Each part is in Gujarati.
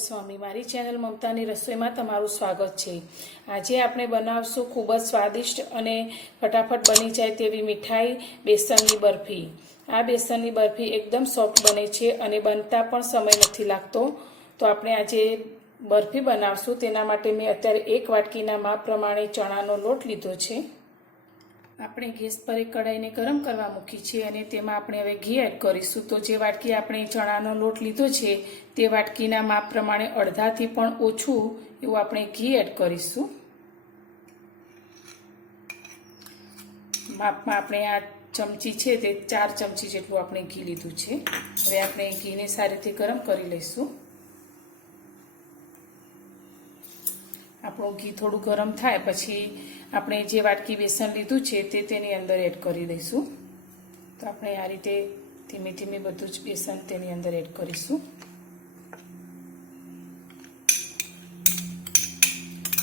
સ્વામી, મારી ચેનલ મમતાની રસોઈમાં તમારું સ્વાગત છે। આજે આપણે બનાવશું ખૂબ જ સ્વાદિષ્ટ અને ફટાફટ બની જાય તેવી મીઠાઈ બેસનની બરફી। આ બેસનની બરફી એકદમ સોફ્ટ બને છે અને બનતા પણ સમય નથી લાગતો। તો આપણે આજે બરફી બનાવશું। તેના માટે મેં અત્યારે 1 વાટકીના માપ પ્રમાણે ચણાનો લોટ લીધો છે। આપણે ગેસ પર એક કઢાઈને ગરમ કરવા મૂકી છે અને તેમાં આપણે હવે ઘી એડ કરીશું। તો જે વાટકી આપણે ચણાનો લોટ લીધો છે તે વાટકીના માપ પ્રમાણે અડધાથી પણ ઓછું એવું આપણે ઘી એડ કરીશું। માપમાં આપણે આ ચમચી છે તે 4 ચમચી જેટલું આપણે ઘી લીધું છે। હવે આપણે ઘીને સારી રીતે ગરમ કરી લઈશું। આપણું ઘી થોડું ગરમ થાય પછી આપણે જે વાટકી બેસન લીધું છે તે તેની અંદર એડ કરી દઈશું। તો આપણે આ રીતે ધીમે ધીમે બધું જ બેસન તેની અંદર એડ કરીશું।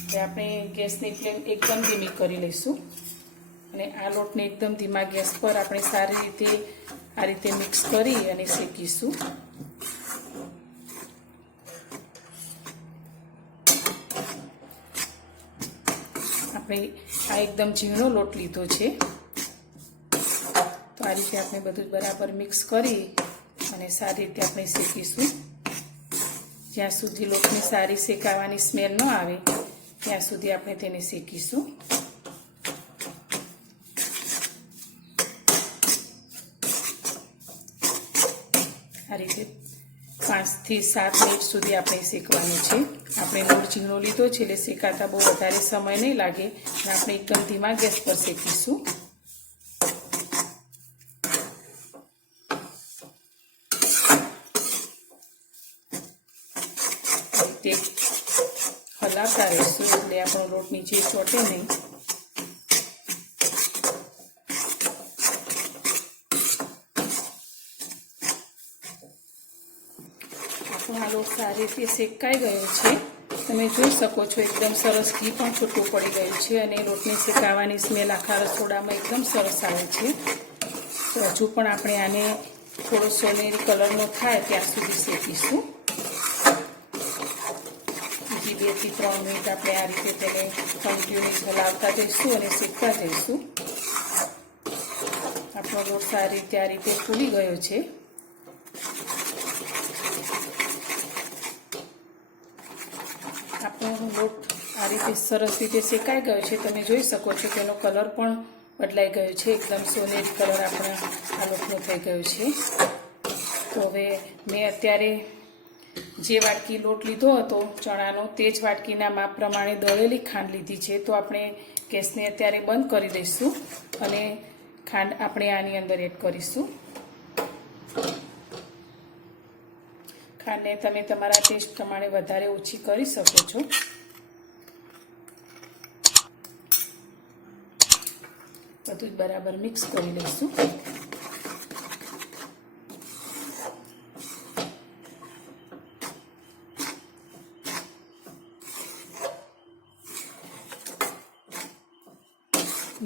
હવે આપણે ગેસની ફ્લેમ એકદમ ધીમી કરી લઈશું અને આ લોટને એકદમ ધીમા ગેસ પર આપણે સારી રીતે આ રીતે મિક્સ કરી અને શેકીશું। આપણે આ એકદમ ઝીણો લોટ લીધો છે। તો આ રીતે આપણે બધું બરાબર મિક્સ કરી અને સારી રીતે આપણે શેકીશું। જ્યાં સુધી લોટની સારી શેકાવાની સ્મેલ ન આવે ત્યાં સુધી આપણે તેને શેકીશું। આ રીતે 5 થી 7 મિનિટ સુધી આપણે શેકવાનું છે। આપણે લોટ ઝીણો લીધો છે એટલે શેકાતા બહુ વધારે સમય નહીં લાગે અને આપણે એકદમ ધીમા ગેસ પર શેકીશું। તે હલાવતા રહીશું એટલે આપણો લોટ નીચે ચોટે નહીં। આ લોટ સારી રીતે શેકાઈ ગયો છે। તમે જોઈ શકો છો એકદમ સરસ ઘી પણ છૂટું પડી ગયું છે અને લોટને શેકાવાની સ્મેલ આખા રસોડામાં એકદમ સરસ આવે છે। તો હજુ પણ આપણે આને થોડો સોનેરી કલરનો થાય ત્યાં સુધી શેકીશું। બીજી 2 થી 3 મિનિટ આપણે આ રીતે તેને કન્ટિન્યુઅસ હલાવતા જઈશું અને શેકતા જઈશું। આપણો લોટ સારી રીતે આ રીતે ફૂલી ગયો છે। આપણો લોટ આ રીતે સરસ રીતે શેકાઈ ગયો છે। તમે જોઈ શકો છો તેનો કલર પણ બદલાઈ ગયો છે। એકદમ સોનેરી કલર આપણા આ લોટનો થઈ ગયો છે। તો હવે મેં અત્યારે જે વાટકી લોટ લીધો હતો ચણાનો તે જ વાટકીના માપ પ્રમાણે દળેલી ખાંડ લીધી છે। તો આપણે ગેસને અત્યારે બંધ કરી દઈશું અને ખાંડ આપણે આની અંદર એડ કરીશું। ખાંડને તમે તમારા ટેસ્ટ પ્રમાણે વધારે ઓછી કરી શકો છો। બધું જ બરાબર મિક્સ કરી લઈશું।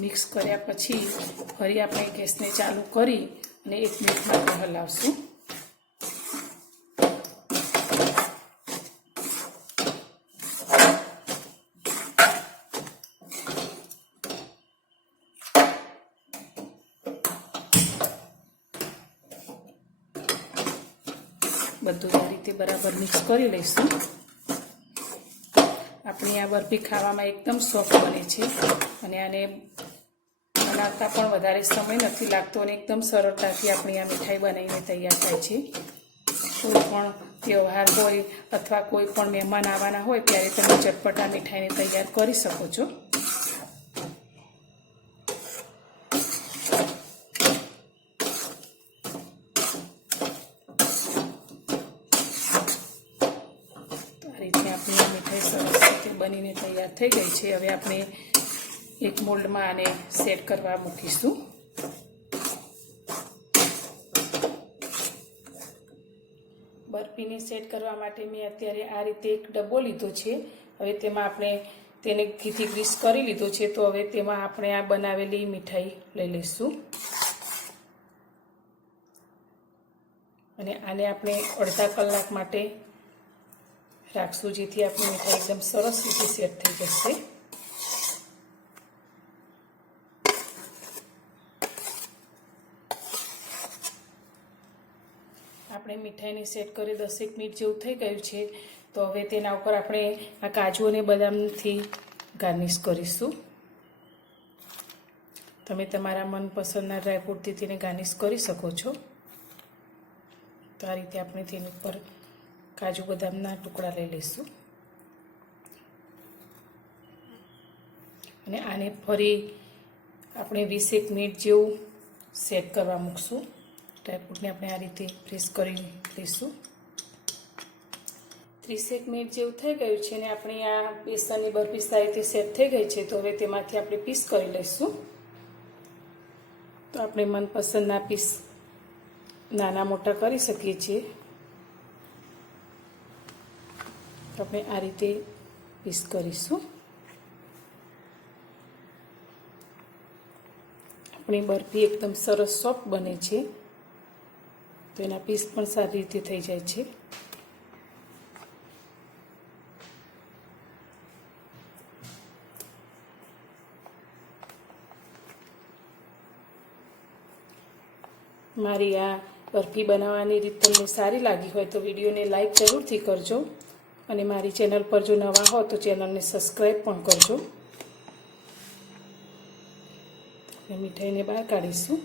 મિક્સ કર્યા પછી ફરી આપણે ગેસને ચાલુ કરી અને 1 મિનિટ માટે હલાવશું। બધું આ રીતે બરાબર મિક્સ કરી લઈશું। આપણી આ બરફી ખાવામાં એકદમ સોફ્ટ બને છે અને આને બનાવતા પણ વધારે સમય નથી લાગતો અને એકદમ સરળતાથી આપણી આ મીઠાઈ બનાવીને તૈયાર થાય છે। કોઈ પણ તહેવાર હોય અથવા કોઈ પણ મહેમાન આવવાના હોય ત્યારે તમે ઝટપટ આ મીઠાઈને તૈયાર કરી શકો છો। આપણી મીઠાઈ સરસ રીતે બનીને તૈયાર થઈ ગઈ છે। હવે આપણે એક મોલ્ડમાં આને સેટ કરવા મૂકીશું। બરફીને સેટ કરવા માટે મેં અત્યારે આ રીતે એક ડબ્બો લીધો છે। હવે તેમાં આપણે તેને ઘીથી ગ્રીસ કરી લીધો છે। તો હવે તેમાં આપણે આ બનાવેલી મીઠાઈ લઈ લઈશું અને આને આપણે અડધા કલાક માટે રાખશું, જેથી આપણી મીઠાઈ એકદમ સરસ રીતે સેટ થઈ જશે. આપણે મીઠાઈને સેટ કરી 10 મિનિટ જેવું થઈ ગયું છે. તો હવે તેના ઉપર આપણે આ કાજુ અને બદામથી ગાર્નિશ કરીશું. તમે તમારા મનપસંદના ડ્રાયફ્રૂટથી તેને ગાર્નિશ કરી શકો છો. તો આ રીતે આપણે તેની ઉપર કાજુ બદામના ટુકડા લઈ લઈશું અને આને ફરી આપણે 20 મિનિટ જેવું સેટ કરવા મૂકશું. ડ્રાયફ્રૂટને આપણે આ રીતે પ્રેસ કરી લઈશું. 30 મિનિટ જેવું થઈ ગયું છે અને આપણી આ બેસનની બરફી સારી રીતે સેટ થઈ ગઈ છે. તો હવે તેમાંથી આપણે પીસ કરી લઈશું. તો આપણે મનપસંદના પીસ નાના મોટા કરી શકીએ છીએ. આપણે આ રીતે પીસ કરીશું. આપણી બરફી એકદમ સરસ સોફ્ટ બને છે. તો એના પીસ પણ સારી રીતે થઈ જાય છે. મારી આ બરફી બનાવવાની રીત તમને સારી લાગી હોય તો વિડીયોને લાઈક જરૂરથી કરજો અને મારી ચેનલ પર જો નવા હો તો ચેનલને સબસ્ક્રાઈબ પણ કરજો. મીઠાઈને બહાર કાઢીશું.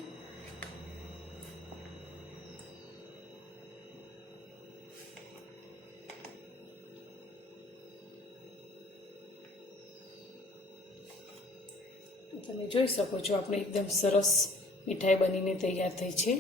તમે જોઈ શકો છો આપણે એકદમ સરસ મીઠાઈ બનીને તૈયાર થઈ છે.